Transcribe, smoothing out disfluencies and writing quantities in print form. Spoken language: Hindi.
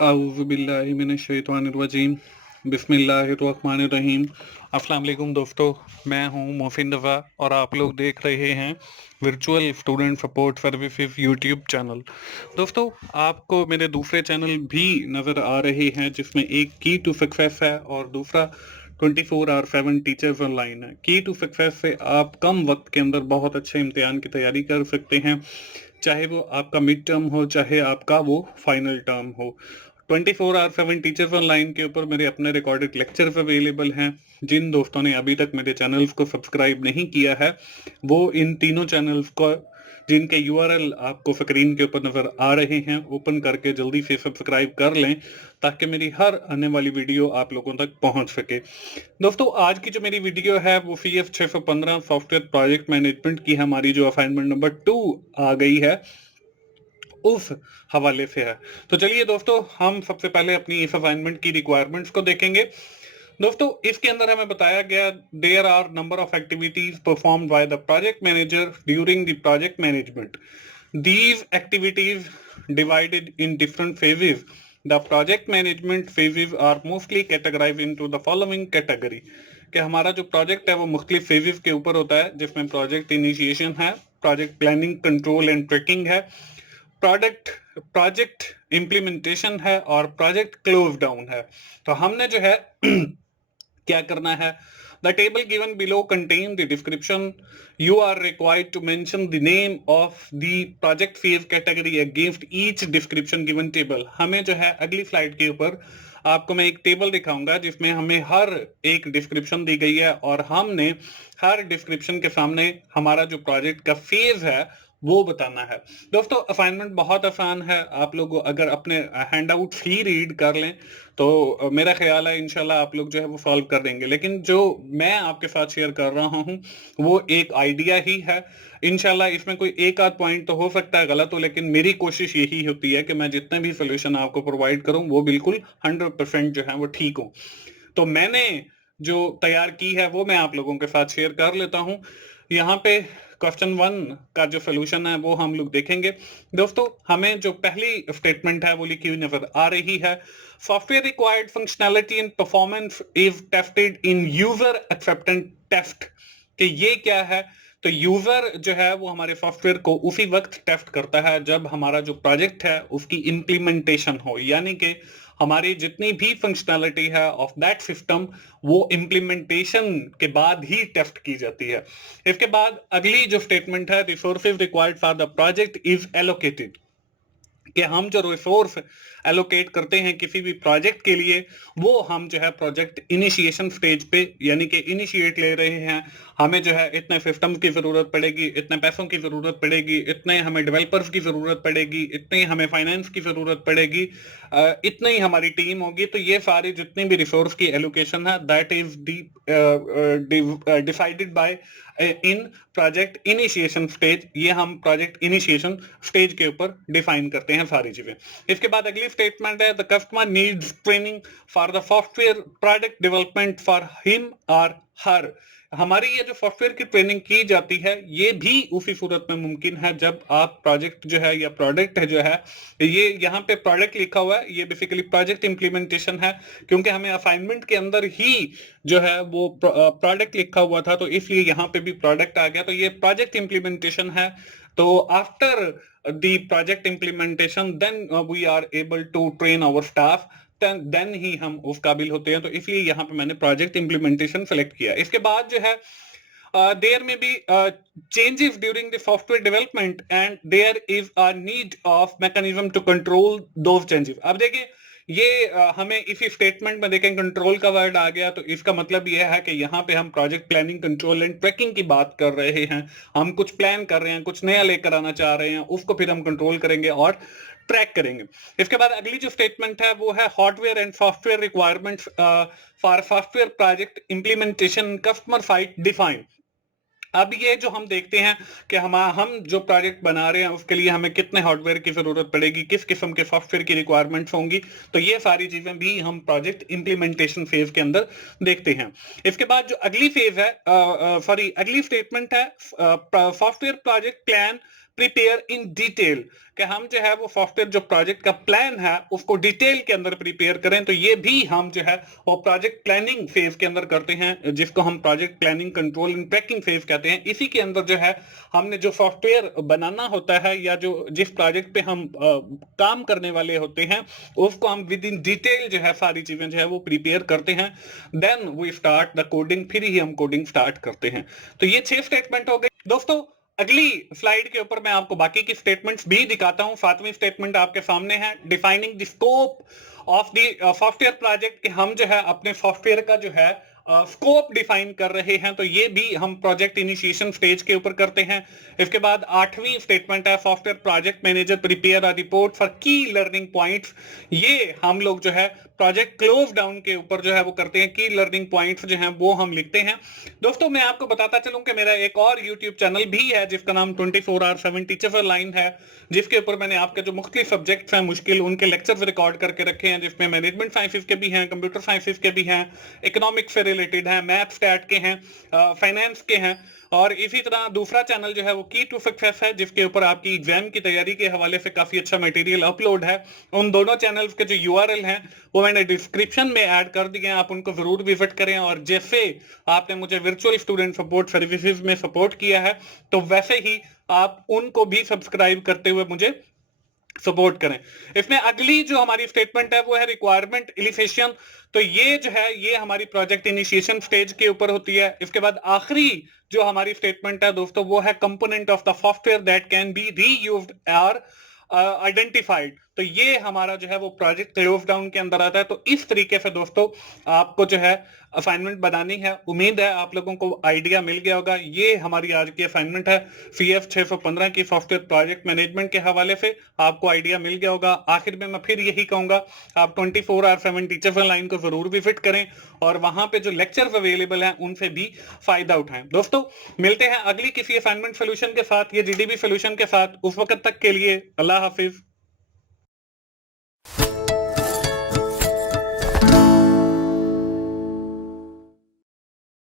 अऊज़ुबिल्लाहिमिनश्शैतानिर्रजीम बिस्मिल्लाहिर्रहमानिर्रहीम। अस्सलाम वालेकुम दोस्तों, मैं हूं मोहसिन रज़ा और आप लोग देख रहे हैं virtual student support services YouTube channel. दोस्तों, आपको मेरे दूसरे चैनल भी नज़र आ रहे हैं जिसमें एक की टू सक्सेस है और दूसरा 24/7 टीचर्स ऑनलाइन है। की टू सक्सेस से आप कम वक्त के अंदर बहुत अच्छे इम्तिहान की तैयारी कर सकते हैं, चाहे वो आपका मिड टर्म हो चाहे आपका वो फाइनल टर्म हो। 24/7 टीचर्स ऑनलाइन के ऊपर मेरे अपने रिकॉर्डेड लेक्चर्स अवेलेबल हैं। जिन दोस्तों ने अभी तक मेरे चैनल्स को सब्सक्राइब नहीं किया है, वो इन तीनों चैनल्स को, जिनके यूआरएल आपको स्क्रीन के ऊपर नजर आ रहे हैं, ओपन करके जल्दी से सब्सक्राइब कर लें ताकि मेरी हर आने वाली वीडियो आप लोगों तक पहुंच सके। दोस्तों, आज की जो मेरी वीडियो है वो CF 615 सॉफ्टवेयर प्रोजेक्ट मैनेजमेंट की हमारी जो असाइनमेंट नंबर 2 आ गई है, उस हवाले से है। तो चलिए दोस्तों, हम सबसे पहले अपनी इस असाइनमेंट की रिक्वायरमेंट्स को देखेंगे। दोस्तों, इसके अंदर हमें बताया गया there are number of activities performed by the project manager during the project management. These activities divided in different phases. The project management phases are mostly categorize into the following category. कि हमारा जो प्रोजेक्ट है वो मुख्तलिफ फेजेस के ऊपर होता है, जिसमें प्रोजेक्ट इनिशिएशन है, project planning, control and tracking है, प्रोडक्ट प्रोजेक्ट इम्प्लीमेंटेशन है और प्रोजेक्ट क्लोज डाउन है। तो हमने जो है क्या करना है, the table given below contain the description. You are required to mention the name of the project phase category against each description given table. हमें जो है अगली स्लाइड के ऊपर आपको मैं एक टेबल दिखाऊंगा जिसमें हमें हर एक डिस्क्रिप्शन दी गई है और हमने हर डिस्क्रिप्शन के सामने हमारा जो प्रोजेक्ट का फेज है वो बताना है। दोस्तों, असाइनमेंट बहुत आसान है, आप लोग अगर अपने हैंड आउट ही रीड कर लें तो मेरा ख्याल है इंशाल्लाह आप लोग जो है वो सॉल्व कर देंगे। लेकिन जो मैं आपके साथ शेयर कर रहा हूं वो एक आइडिया ही है। इंशाल्लाह इसमें कोई एक आध पॉइंट तो हो सकता है गलत हो, लेकिन मेरी कोशिश यही होती है कि मैं जितने भी सोल्यूशन आपको प्रोवाइड करूं वो बिल्कुल 100% जो है वो ठीक हो। तो मैंने जो तैयार की है वो मैं आप लोगों के साथ शेयर कर लेता हूं। यहाँ पे क्वेश्चन 1 का जो सोल्यूशन है वो हम लोग देखेंगे। दोस्तों, हमें जो पहली स्टेटमेंट है वो लिखी हुई नजर आ रही है, software required functionality and performance is tested in user acceptance test. कि ये क्या है, तो यूजर जो है वो हमारे सॉफ्टवेयर को उसी वक्त टेस्ट करता है जब हमारा जो प्रोजेक्ट है उसकी इंप्लीमेंटेशन हो, यानी कि हमारी जितनी भी फंक्शनैलिटी है ऑफ दैट सिस्टम वो इंप्लीमेंटेशन के बाद ही टेस्ट की जाती है। इसके बाद अगली जो स्टेटमेंट है, resources required for the project is allocated. कि हम जो रिसोर्स एलोकेट करते हैं किसी भी प्रोजेक्ट के लिए वो हम जो है प्रोजेक्ट इनिशिएशन स्टेज पे यानी कि इनिशिएट ले रहे हैं। हमें जो है इतने सिस्टम की जरूरत पड़ेगी, इतने पैसों की जरूरत पड़ेगी, इतने हमें डेवलपर्स की जरूरत पड़ेगी, इतनी हमें फाइनेंस की जरूरत पड़ेगी, इतनी ही हमारी टीम होगी। तो ये सारी जितनी भी रिसोर्स की एलोकेशन है that is decided by in project initiation stage. ये हम प्रोजेक्ट इनिशिएशन स्टेज के ऊपर डिफाइन करते हैं सारी चीजें। इसके बाद अगली स्टेटमेंट है, the customer needs training for the software product development for him और हर। हमारी ये जो सॉफ्टवेयर की ट्रेनिंग की जाती है ये भी उसी सूरत में मुमकिन है जब आप प्रोजेक्ट जो है या प्रोडक्ट है जो है, ये यहाँ पे प्रोडक्ट लिखा हुआ है, ये बेसिकली प्रोजेक्ट इंप्लीमेंटेशन है, क्योंकि हमें असाइनमेंट के अंदर ही जो है वो प्रोडक्ट लिखा हुआ था तो इसलिए यहाँ पे भी प्रोडक्ट आ गया। तो ये प्रोजेक्ट इंप्लीमेंटेशन है। तो after the project implementation then we are able to train our staff, then ही हम उस काबिल होते हैं। तो इसलिए यहाँ पे मैंने प्रोजेक्ट इंप्लीमेंटेशन सेलेक्ट किया। इसके बाद जो है there may be changes during the software development and there is a need of mechanism to control those changes। अब देखिए ये हमें इसी स्टेटमेंट में देखें कंट्रोल का वर्ड आ गया, तो इसका मतलब यह है कि यहाँ पे हम project planning, control and tracking की बात कर रहे हैं। हम कुछ प्लान कर रहे हैं, कुछ नया लेकर आना चाह रहे हैं, उसको फिर हम कंट्रोल करेंगे और ट्रैक करेंगे। इसके बाद अगली जो स्टेटमेंट है वो है hardware and software requirements for software project implementation customer site define. अब ये जो हम देखते हैं कि हम जो प्रोजेक्ट बना रहे हैं उसके लिए हमें कितने हार्डवेयर की जरूरत पड़ेगी, किस किस्म के सॉफ्टवेयर की रिक्वायरमेंट्स होंगी, तो ये सारी चीजें भी हम प्रोजेक्ट इंप्लीमेंटेशन फेज के अंदर देखते हैं। इसके बाद जो अगली फेज है, अगली स्टेटमेंट है, software project prepare in detail, कि हम जो है वो सॉफ्टवेयर जो प्रोजेक्ट का प्लान है उसको डिटेल के अंदर प्रिपेयर करें। तो ये भी हम जो है वो प्रोजेक्ट प्लानिंग फेज के अंदर करते हैं, जिसको हम project planning control and tracking phase कहते हैं। इसी के अंदर जो है हमने जो सॉफ्टवेयर बनाना होता है या जो जिस प्रोजेक्ट पे हम काम करने वाले होते हैं उसको हम विद इन डिटेल जो है सारी चीजें जो है वो प्रिपेयर करते हैं। Then we start the coding, फिर ही हम कोडिंग स्टार्ट करते हैं। तो ये 6 स्टेटमेंट हो गए दोस्तों। अगली स्लाइड के ऊपर मैं आपको बाकी की स्टेटमेंट्स भी दिखाता हूं। 7वीं स्टेटमेंट आपके सामने है, defining the scope of the software project, कि हम जो है अपने सॉफ्टवेयर का जो है स्कोप डिफाइन कर रहे हैं। तो ये भी हम प्रोजेक्ट इनिशिएशन स्टेज के ऊपर करते हैं। इसके बाद 8वीं स्टेटमेंट है, software project manager prepare a report for की लर्निंग पॉइंट्स। ये हम लोग जो है प्रोजेक्ट क्लोज डाउन के ऊपर जो है वो करते हैं, की लर्निंग पॉइंट्स जो हैं वो हम लिखते हैं। दोस्तों मैं आपको बताता चलूं कि मेरा एक और यूट्यूब चैनल भी है जिसका नाम 24/7 टीचर लाइन है, जिसके ऊपर मैंने आपके जो मुख्तलिफ सब्जेक्ट्स हैं मुश्किल, उनके लेक्चर्स रिकॉर्ड करके रखे हैं, जिसमें मैनेजमेंट साइंसेस के भी हैं, कंप्यूटर साइंसेस के भी हैं, इकोनॉमिक्स से रिलेटेड हैं, मैथ स्टैट के हैं, फाइनेंस के हैं। और इसी तरह दूसरा चैनल जो है वो की टू सक्सेस है, जिसके ऊपर आपकी एग्जाम की तैयारी के हवाले से काफी अच्छा मटेरियल अपलोड है। उन दोनों चैनल्स के जो यूआरएल हैं वो मैंने डिस्क्रिप्शन में ऐड कर दिए हैं, आप उनको जरूर विजिट करें। और जैसे आपने मुझे वर्चुअल स्टूडेंट सपोर्ट सर्विसेज में सपोर्ट किया है, तो वैसे ही आप उनको भी सब्सक्राइब करते हुए मुझे सपोर्ट करें। इसमें अगली जो हमारी स्टेटमेंट है वो है रिक्वायरमेंट इलिफेशन। तो ये जो है ये हमारी प्रोजेक्ट इनिशिएशन स्टेज के ऊपर होती है। इसके बाद आखिरी जो हमारी स्टेटमेंट है दोस्तों वो है component of the software that can be reused और आइडेंटिफाइड। तो ये हमारा जो है वो प्रोजेक्ट क्लोज डाउन के अंदर आता है। तो इस तरीके से दोस्तों आपको जो है असाइनमेंट बनानी है। उम्मीद है आप लोगों को आइडिया मिल गया होगा। ये हमारी आज की असाइनमेंट है CF 615 की सॉफ्टवेयर प्रोजेक्ट मैनेजमेंट के हवाले से, आपको आइडिया मिल गया होगा। आखिर में मैं फिर यही कहूंगा, आप 24/7 टीचर लाइन को जरूर विजिट करें और वहां पे जो लेक्चर्स अवेलेबल हैं उनसे भी फायदा उठाएं। दोस्तों मिलते हैं अगली किसी असाइनमेंट सोल्यूशन के साथ, ये GDB सोल्यूशन के साथ। उस वक्त तक के लिए अल्लाह हाफिज।